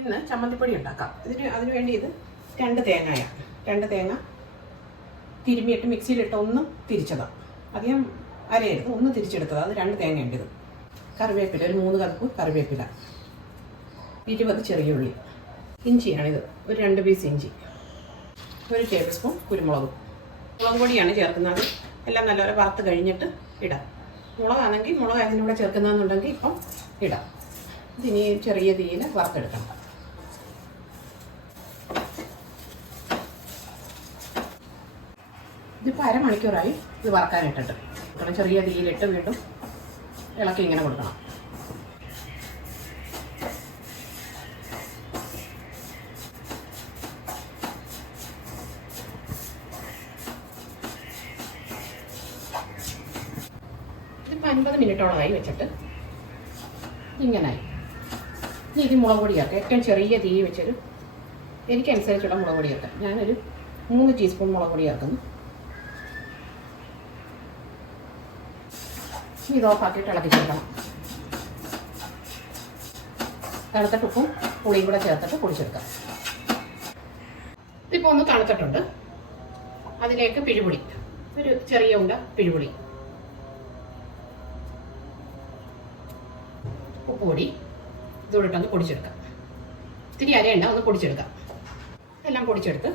ഇന്ന് ചമ്മന്തിപ്പൊടി ഉണ്ടാക്കാം. അതിന് വേണ്ടി ഇത് 2 തേങ്ങയാണ്. 2 തേങ്ങ തിരുമ്മിയിട്ട് മിക്സിയിലിട്ട് ഒന്ന് തിരിച്ചതാണ്. അധികം അരയരുത്, ഒന്ന് തിരിച്ചെടുത്തത്. അത് 2 തേങ്ങയുണ്ട്. ഇത് കറിവേപ്പില, ഒരു 3 കപ്പ് കറിവേപ്പില, 20 ചെറിയ ഉള്ളി, ഇഞ്ചിയാണിത്, ഒരു 2 പീസ് ഇഞ്ചി, 1 ടേബിൾ സ്പൂൺ കുരുമുളക് പൊടിയാണ് ചേർക്കുന്നത്. എല്ലാം നല്ലപോലെ വറുത്ത് കഴിഞ്ഞിട്ട് ഇടാം. മുളകാണെങ്കിൽ മുളക് അതിനൂടെ ചേർക്കുന്നതെന്നുണ്ടെങ്കിൽ ഇപ്പം ഇടാം. ഇതിനി ചെറിയ തീയിൽ വറുത്തെടുക്കണം. ഇതിപ്പോൾ അരമണിക്കൂറായി ഇത് വറക്കാനിട്ടിട്ട്. ചെറിയ തീയിലിട്ട് വീണ്ടും ഇളക്കി ഇങ്ങനെ കൊടുക്കണം. ഇതിപ്പോൾ 50 മിനിറ്റോളമായി വെച്ചിട്ട് ഇങ്ങനായി. ഇനി ഇത് മുളക് പൊടി ചേർക്കാം. ഏറ്റവും ചെറിയ തീ വെച്ചൊരു എനിക്കനുസരിച്ചുള്ള മുളക് പൊടി ചേർക്കാം. ഞാനൊരു 3 ടീസ്പൂൺ മുളക് പൊടി ചേർക്കുന്നു. ഇത് ഓഫാക്കിയിട്ട് ഇളക്കി ചേർക്കണം. തണുത്തിട്ട് ഉപ്പും പുളിയും കൂടെ ചേർത്തിട്ട് പൊടിച്ചെടുക്കാം. ഇതിപ്പോൾ ഒന്ന് തണുത്തിട്ടുണ്ട്. അതിലേക്ക് പിഴുപൊടി, ഒരു ചെറിയ ഉണ്ട പിഴുപൊടി, ഉപ്പുപൊടി, ഇതോടിട്ടൊന്ന് പൊടിച്ചെടുക്കാം. ഇത്തിരി അരയുണ്ട, ഒന്ന് പൊടിച്ചെടുക്കാം. എല്ലാം പൊടിച്ചെടുത്ത്